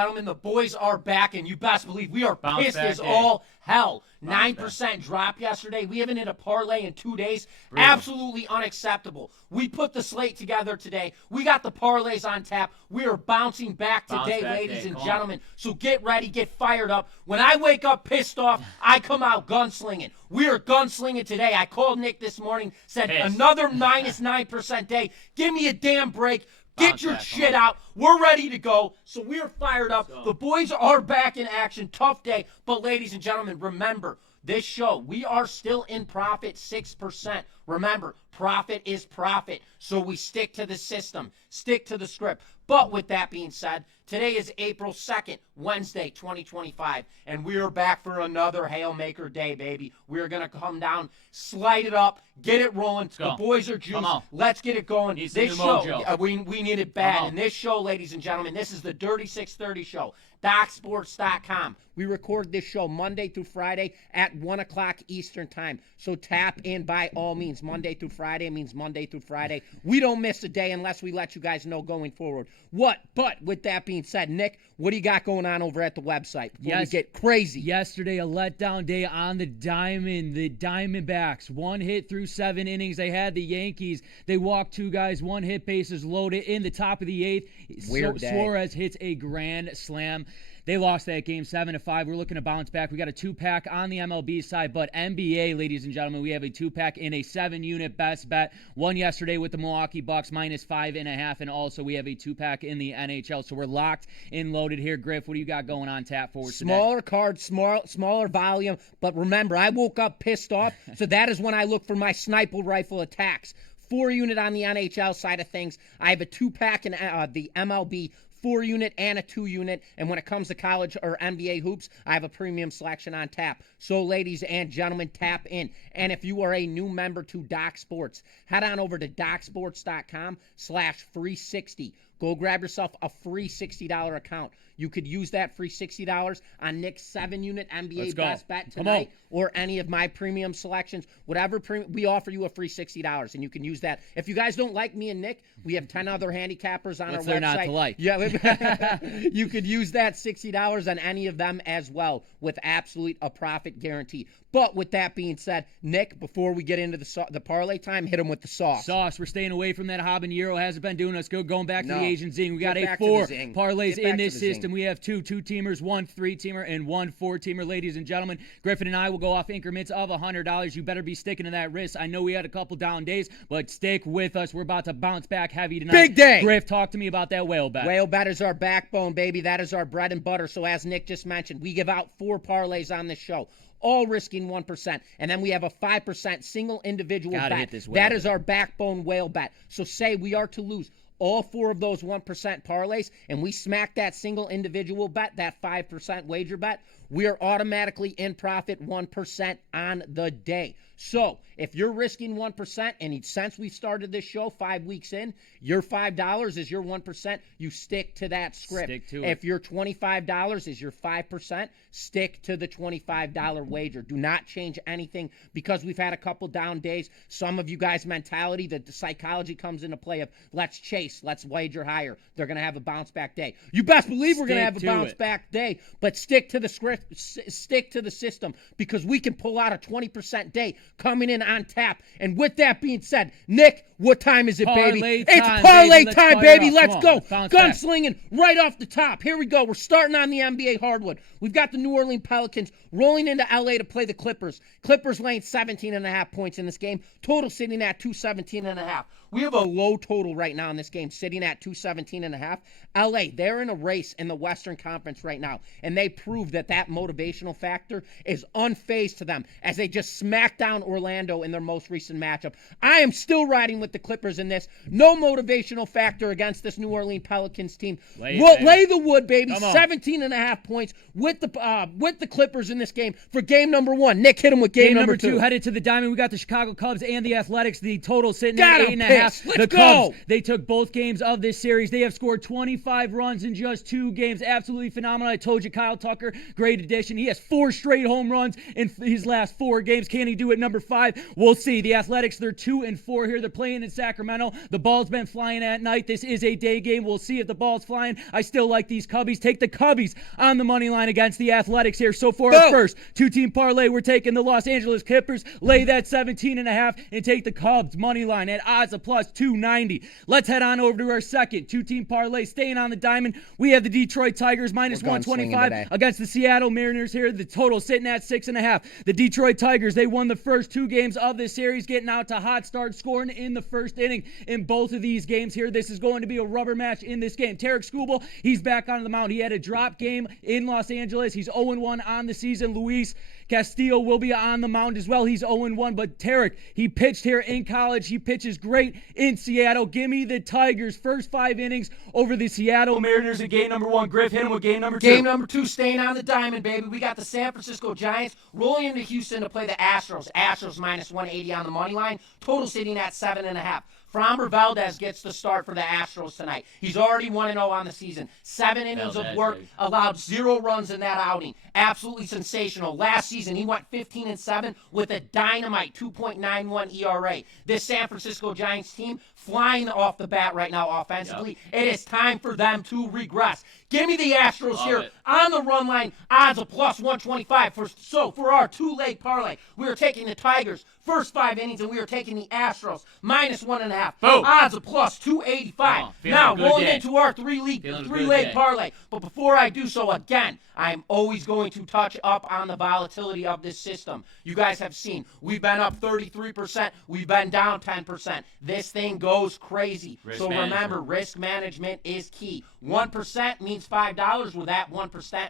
gentlemen, the boys are back, and you best believe we are pissed as all hell. 9% drop yesterday. We haven't hit a parlay in 2 days. Absolutely unacceptable. We put the slate together today. We got the parlays on tap. We are bouncing back today, ladies and gentlemen. So get ready, get fired up. When I wake up pissed off, I come out gunslinging. We are gunslinging today. I called Nick this morning, said another minus 9% day. Give me a damn break. Get your shit out. We're ready to go. So we're fired up. The boys are back in action. Tough day. But ladies and gentlemen, remember, this show, we are still in profit 6%. Remember, profit is profit. So we stick to the system, stick to the script. But with that being said, today is April 2nd, Wednesday, 2025, and we are back for another Hailmaker day, baby. We're going to come down, slide it up, get it rolling. The boys are juiced. Let's get it going. This show, we need it bad. And this show, ladies and gentlemen, this is the Dirty 630 show. DocSports.com. We record this show Monday through Friday at 1 o'clock Eastern Time. So tap in by all means. Monday through Friday means Monday through Friday. We don't miss a day unless we let you guys know going forward. But with that being said, Nick, what do you got going on over at the website before we get crazy? Yesterday, a letdown day on the Diamondbacks. One hit through 7 innings. They had the Yankees. They walked 2 guys, 1 hit, bases loaded in the top of the 8th. Suarez hits a grand slam. They lost that game 7-5. We're looking to bounce back. We got a 2-pack on the MLB side, but NBA, ladies and gentlemen, we have a 2-pack in a 7-unit best bet. One yesterday with the Milwaukee Bucks minus 5.5, and also we have a 2-pack in the NHL. So we're locked and loaded here. Griff, what do you got going on tap for us today? Smaller card, smaller volume, but remember, I woke up pissed off, so that is when I look for my sniper rifle attacks. 4-unit on the NHL side of things. I have a 2-pack in the MLB, 4-unit and a 2-unit, and when it comes to college or NBA hoops, I have a premium selection on tap. So, ladies and gentlemen, tap in. And if you are a new member to Doc Sports, head on over to DocSports.com/free60. Go grab yourself a free $60 account. You could use that free $60 on Nick's 7-unit NBA best bet tonight or any of my premium selections. Whatever we offer you a free $60, and you can use that. If you guys don't like me and Nick, we have 10 other handicappers on our website. They're not to like. Yeah, you could use that $60 on any of them as well with absolute a profit guarantee. But with that being said, Nick, before we get into the parlay time, hit them with the sauce. We're staying away from that habanero. Hasn't been doing us good. Going back to the Asian zing. We got 4 parlays in this system. We have 2 2-teamers, 1 3-teamer, and 1 4-teamer. Ladies and gentlemen, Griffin and I will go off increments of $100. You better be sticking to that wrist. I know we had a couple down days, but stick with us. We're about to bounce back heavy tonight. Big day. Griff, talk to me about that whale bet. Whale bet is our backbone, baby. That is our bread and butter. So as Nick just mentioned, we give out 4 parlays on this show, all risking 1%. And then we have a 5% single individual bet. That is our backbone whale bet. So say we are to lose all 4 of those 1% parlays, and we smack that single individual bet, that 5% wager bet, we are automatically in profit 1% on the day. So if you're risking 1%, and since we started this show 5 weeks in, your $5 is your 1%, you stick to that script. Stick to it. If your $25 is your 5%, stick to the $25 wager. Do not change anything because we've had a couple down days. Some of you guys' mentality, the psychology comes into play of let's chase, let's wager higher. They're going to have a bounce back day. You best believe we're going to have a bounce back day, but stick to the script, stick to the system because we can pull out a 20% day coming in on tap. And with that being said, Nick, what time is it, baby? It's parlay time, baby. Let's go. Gunslinging right off the top. Here we go. We're starting on the NBA hardwood. We've got the New Orleans Pelicans rolling into LA to play the Clippers. Clippers laying 17.5 points in this game. Total sitting at 217.5. We have a low total right now in this game, sitting at 217.5. LA, they're in a race in the Western Conference right now, and they proved that motivational factor is unfazed to them as they just smacked down Orlando in their most recent matchup. I am still riding with the Clippers in this. No motivational factor against this New Orleans Pelicans team. Lay the wood, baby. 17.5 points with the Clippers in this game for game number 1. Nick, hit him with game number 2. Headed to the Diamond. We got the Chicago Cubs and the Athletics. The total sitting at 8.5. The Cubs, they took both games of this series. They have scored 25 runs in just 2 games. Absolutely phenomenal. I told you, Kyle Tucker, great late addition. He has 4 straight home runs in his last 4 games. Can he do it number 5? We'll see. The Athletics, they're 2-4 here. They're playing in Sacramento. The ball's been flying at night. This is a day game. We'll see if the ball's flying. I still like these Cubbies. Take the Cubbies on the money line against the Athletics here. So for our first 2-team parlay, we're taking the Los Angeles Clippers. Lay that 17.5 and take the Cubs money line at odds of plus 290. Let's head on over to our second 2-team parlay. Staying on the diamond, we have the Detroit Tigers minus 125 against the Seattle Mariners here. The total sitting at 6.5. The Detroit Tigers, they won the first 2 games of this series, getting out to hot start, scoring in the first inning in both of these games here. This is going to be a rubber match in this game. Tarek Skubal, he's back on the mound. He had a drop game in Los Angeles. He's 0-1 on the season. Luis Castillo will be on the mound as well. He's 0-1, but Tarek, he pitched here in college. He pitches great in Seattle. Give me the Tigers first 5 innings over the Seattle Mariners in game number 1. Griff, hit him with game number 2. Game number 2, staying on the diamond, baby. We got the San Francisco Giants rolling into Houston to play the Astros. Astros minus 180 on the money line. Total sitting at 7.5. Framber Valdez gets the start for the Astros tonight. He's already 1-0 on the season. 7 innings of work, allowed 0 runs in that outing. Absolutely sensational. Last season, he went 15-7 with a dynamite 2.91 ERA. This San Francisco Giants team flying off the bat right now offensively. Yep. It is time for them to regress. Give me the Astros here on the run line, odds of plus 125. For our 2-leg parlay, we are taking the Tigers first 5 innings, and we are taking the Astros minus 1.5. Odds of plus 285. Now, rolling into our 3-leg parlay. But before I do so, again, I'm always going to touch up on the volatility of this system. You guys have seen, we've been up 33%. We've been down 10%. This thing goes crazy. Remember, risk management is key. 1% means $5. Well, that 1%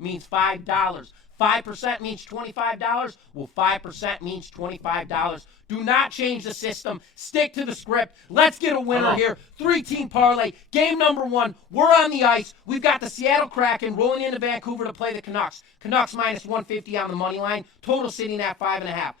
means $5. 5% means $25. Well, 5% means $25. Do not change the system. Stick to the script. Let's get a winner here. 3-team parlay. Game number 1. We're on the ice. We've got the Seattle Kraken rolling into Vancouver to play the Canucks. Canucks minus 150 on the money line. Total sitting at 5.5.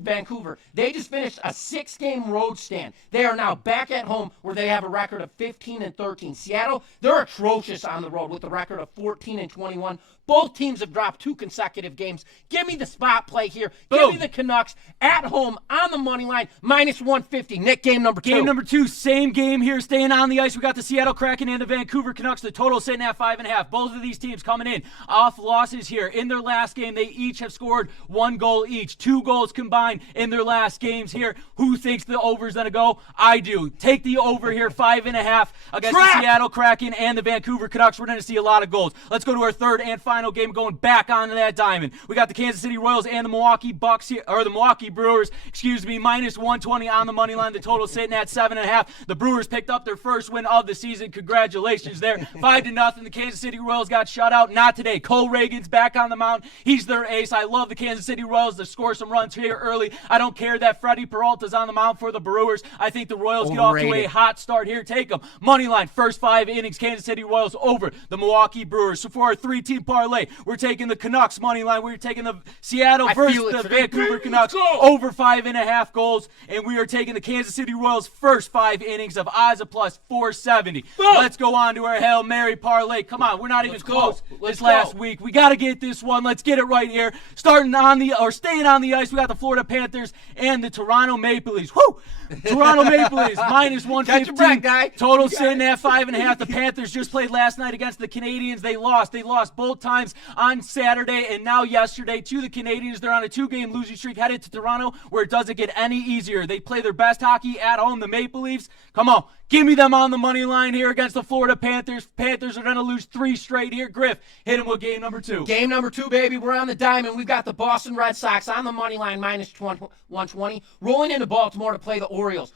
Vancouver, they just finished a 6-game road stand. They are now back at home where they have a record of 15-13. Seattle, they're atrocious on the road with a record of 14-21. Both teams have dropped 2 consecutive games. Give me the spot play here. Give me the Canucks at home on the money line, minus 150. Nick, game number 2. Game number 2, same game here. Staying on the ice, we got the Seattle Kraken and the Vancouver Canucks. The total sitting at 5.5. Both of these teams coming in off losses here. In their last game, they each have scored 1 goal each. 2 goals combined in their last games here. Who thinks the over's going to go? I do. Take the over here, 5.5 against the Seattle Kraken and the Vancouver Canucks. We're going to see a lot of goals. Let's go to our third and final game, going back onto that diamond. We got the Kansas City Royals and the Milwaukee Bucks here, or the Milwaukee Brewers, minus 120 on the money line. The total sitting at 7.5. The Brewers picked up their first win of the season. Congratulations there. 5-0. The Kansas City Royals got shut out. Not today. Cole Reagan's back on the mound. He's their ace. I love the Kansas City Royals to score some runs here early. I don't care that Freddie Peralta's on the mound for the Brewers. I think the Royals get off to a hot start here. Take them. Money line, first 5 innings, Kansas City Royals over the Milwaukee Brewers. So for our 3-team parlay, we're taking the Canucks money line. We're taking the Seattle versus the Vancouver Canucks over 5.5 goals. And we are taking the Kansas City Royals first 5 innings of odds of plus 470. Let's go on to our Hail Mary parlay. Come on, we're not even close this last week. We got to get this one. Let's get it right here. Staying on the ice, we got the Florida Panthers and the Toronto Maple Leafs. Woo! Toronto Maple Leafs minus 115. Catch your breath, guy. Total sitting at 5.5. The Panthers just played last night against the Canadiens. They lost. They lost both times on Saturday and now yesterday to the Canadiens. They're on a 2-game losing streak headed to Toronto, where it doesn't get any easier. They play their best hockey at home, the Maple Leafs. Come on. Give me them on the money line here against the Florida Panthers. Panthers are going to lose 3 straight here. Griff, hit him with game number 2. Game number 2, baby. We're on the diamond. We've got the Boston Red Sox on the money line, minus 120. Rolling into Baltimore to play the Orioles.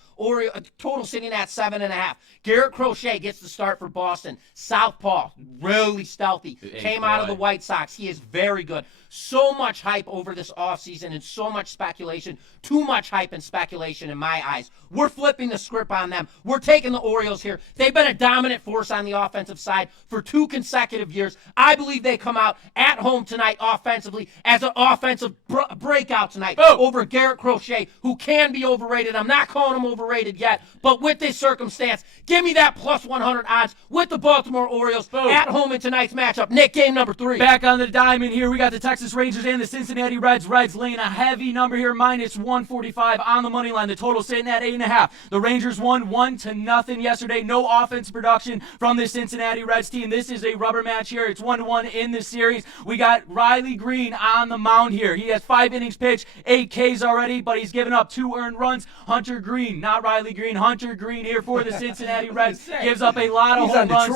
Total sitting at 7.5. Garrett Crochet gets the start for Boston. Southpaw, really stealthy. Came out of the White Sox. He is very good. So much hype over this offseason and so much speculation. Too much hype and speculation in my eyes. We're flipping the script on them. We're taking taking the Orioles here. They've been a dominant force on the offensive side for 2 consecutive years. I believe they come out at home tonight offensively as an offensive breakout tonight over Garrett Crochet, who can be overrated. I'm not calling him overrated yet, but with this circumstance, give me that plus 100 odds with the Baltimore Orioles at home in tonight's matchup. Nick, game number 3. Back on the diamond here, we got the Texas Rangers and the Cincinnati Reds. Reds laying a heavy number here, minus 145 on the money line. The total sitting at 8.5. The Rangers won 1-0 yesterday. No offense production from the Cincinnati Reds team. This is a rubber match here. It's 1-1 in this series. We got Riley Green on the mound here. He has 5 innings pitched, 8 Ks already, but he's given up 2 earned runs. Hunter Green, not Riley Green, Hunter Green here for the Cincinnati Reds. Gives up a lot of home runs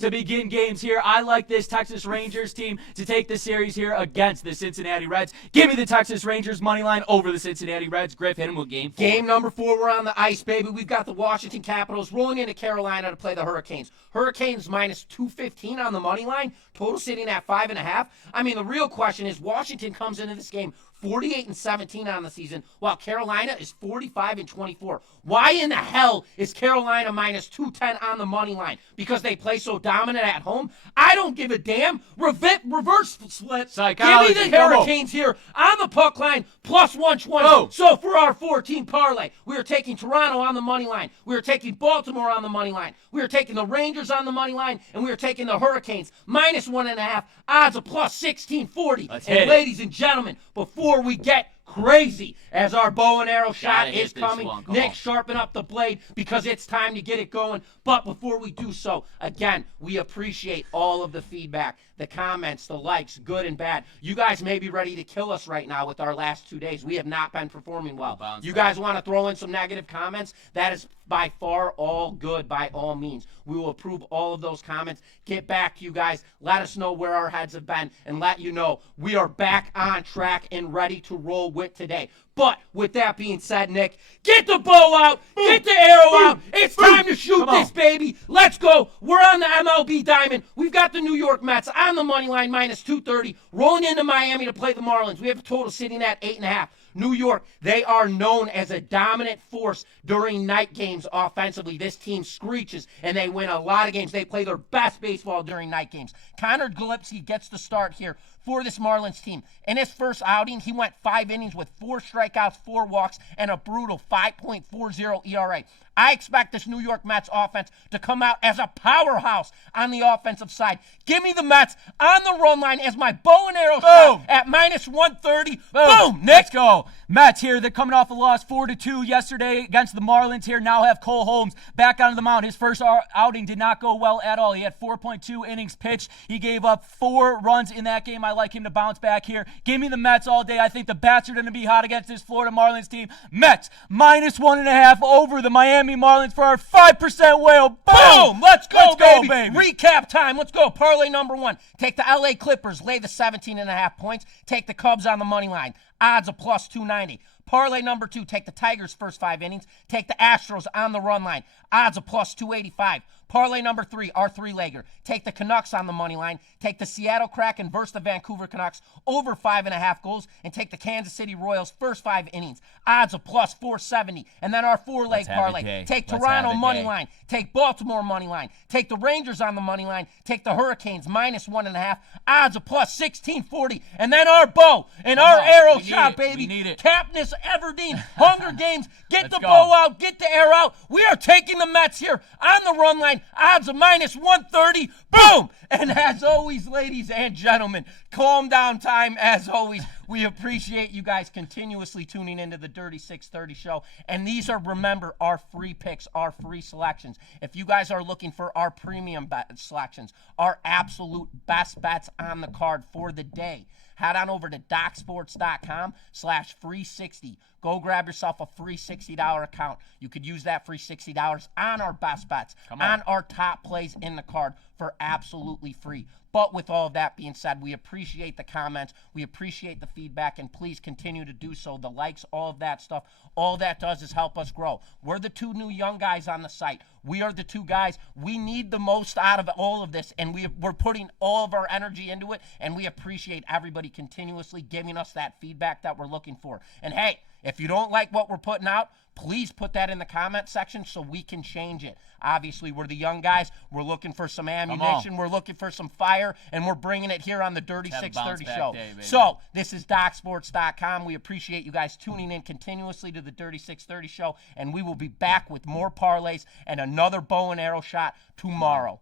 to begin games here. I like this Texas Rangers team to take the series here against the Cincinnati Reds. Give me the Texas Rangers money line over the Cincinnati Reds. Griff, hit him with game 4. Game number 4, we're on the ice, baby. We've got the Washington Capitals rolling into Carolina to play the Hurricanes. Hurricanes minus 215 on the money line. Total sitting at 5.5. I mean, the real question is Washington comes into this game 48-17 on the season, while Carolina is 45-24. Why in the hell is Carolina minus 210 on the money line? Because they play so dominant at home? I don't give a damn. Reverse split. Psychology. Give me the Hurricanes here on the puck line, plus 120. So for our 4-team parlay, we are taking Toronto on the money line. We are taking Baltimore on the money line. We are taking the Rangers on the money line, and we are taking the Hurricanes minus 1.5. Odds of plus 1640. And ladies and gentlemen, before we get crazy as our bow and arrow shot is coming, Nick, sharpen up the blade because it's time to get it going. But before we do so, again, we appreciate all of the feedback, the comments, the likes, good and bad. You guys may be ready to kill us right now with our last 2 days. We have not been performing well. You guys want to throw in some negative comments? That is by far all good, by all means. We will approve all of those comments. Get back to you guys. Let us know where our heads have been and let you know we are back on track and ready to roll with today. But with that being said, Nick, get the bow out, get the arrow out. It's time to shoot this, baby. Let's go. We're on the MLB diamond. We've got the New York Mets on the money line, minus 230, rolling into Miami to play the Marlins. We have a total sitting at 8.5. New York, they are known as a dominant force during night games offensively. This team screeches, and they win a lot of games. They play their best baseball during night games. Connor Gillespie gets the start here for this Marlins team. In his first outing, he went 5 innings with 4 strikeouts, 4 walks, and a brutal 5.40 ERA. I expect this New York Mets offense to come out as a powerhouse on the offensive side. Give me the Mets on the run line as my bow and arrow shot at minus 130. Boom, Nick. Let's go. Mets here, they're coming off a loss 4-2 yesterday against the Marlins here. Now have Cole Holmes back onto the mound. His first outing did not go well at all. He had 4.2 innings pitched. He gave up 4 runs in that game. I like him to bounce back here. Give me the Mets all day. I think the bats are going to be hot against this Florida Marlins team. Mets minus 1.5 over the Miami Marlins for our 5% whale. Boom! Let's go, baby. baby. Recap time. Let's go. Parlay number 1. Take the LA Clippers. Lay the 17.5 points. Take the Cubs on the money line. Odds of plus 290. Parlay number 2. Take the Tigers' first 5 innings. Take the Astros on the run line. Odds of plus 285. Parlay number 3, our 3-legger. Take the Canucks on the money line. Take the Seattle Kraken versus the Vancouver Canucks over 5.5 goals. And take the Kansas City Royals first 5 innings. Odds of plus 470. And then our 4-leg parlay. Take Toronto money line. Take Baltimore money line. Take the Rangers on the money line. Take the Hurricanes minus 1.5. Odds of plus 1640. And then our bow and our arrow shot, baby. We need it. Capness, Everdeen, Hunger Games. Get the bow out. Get the arrow out. We are taking the Mets here on the run line. Odds of minus 130. Boom! And as always, ladies and gentlemen, calm down time as always. We appreciate you guys continuously tuning into the Dirty 630 show. And these are, remember, our free picks, our free selections. If you guys are looking for our premium selections, our absolute best bets on the card for the day, head on over to DocSports.com/free60. Go grab yourself a free $60 account. You could use that free $60 on our best bets, on our top plays in the card for absolutely free. But with all of that being said, we appreciate the comments. We appreciate the feedback, and please continue to do so. The likes, all of that stuff, all that does is help us grow. We're the 2 new young guys on the site. We are the 2 guys. We need the most out of all of this, and we're putting all of our energy into it, and we appreciate everybody continuously giving us that feedback that we're looking for. And hey, If you don't like what we're putting out, please put that in the comment section so we can change it. Obviously, we're the young guys. We're looking for some ammunition. We're looking for some fire, and we're bringing it here on the Dirty 630 Show. So this is DocSports.com. We appreciate you guys tuning in continuously to the Dirty 630 Show, and we will be back with more parlays and another bow and arrow shot tomorrow.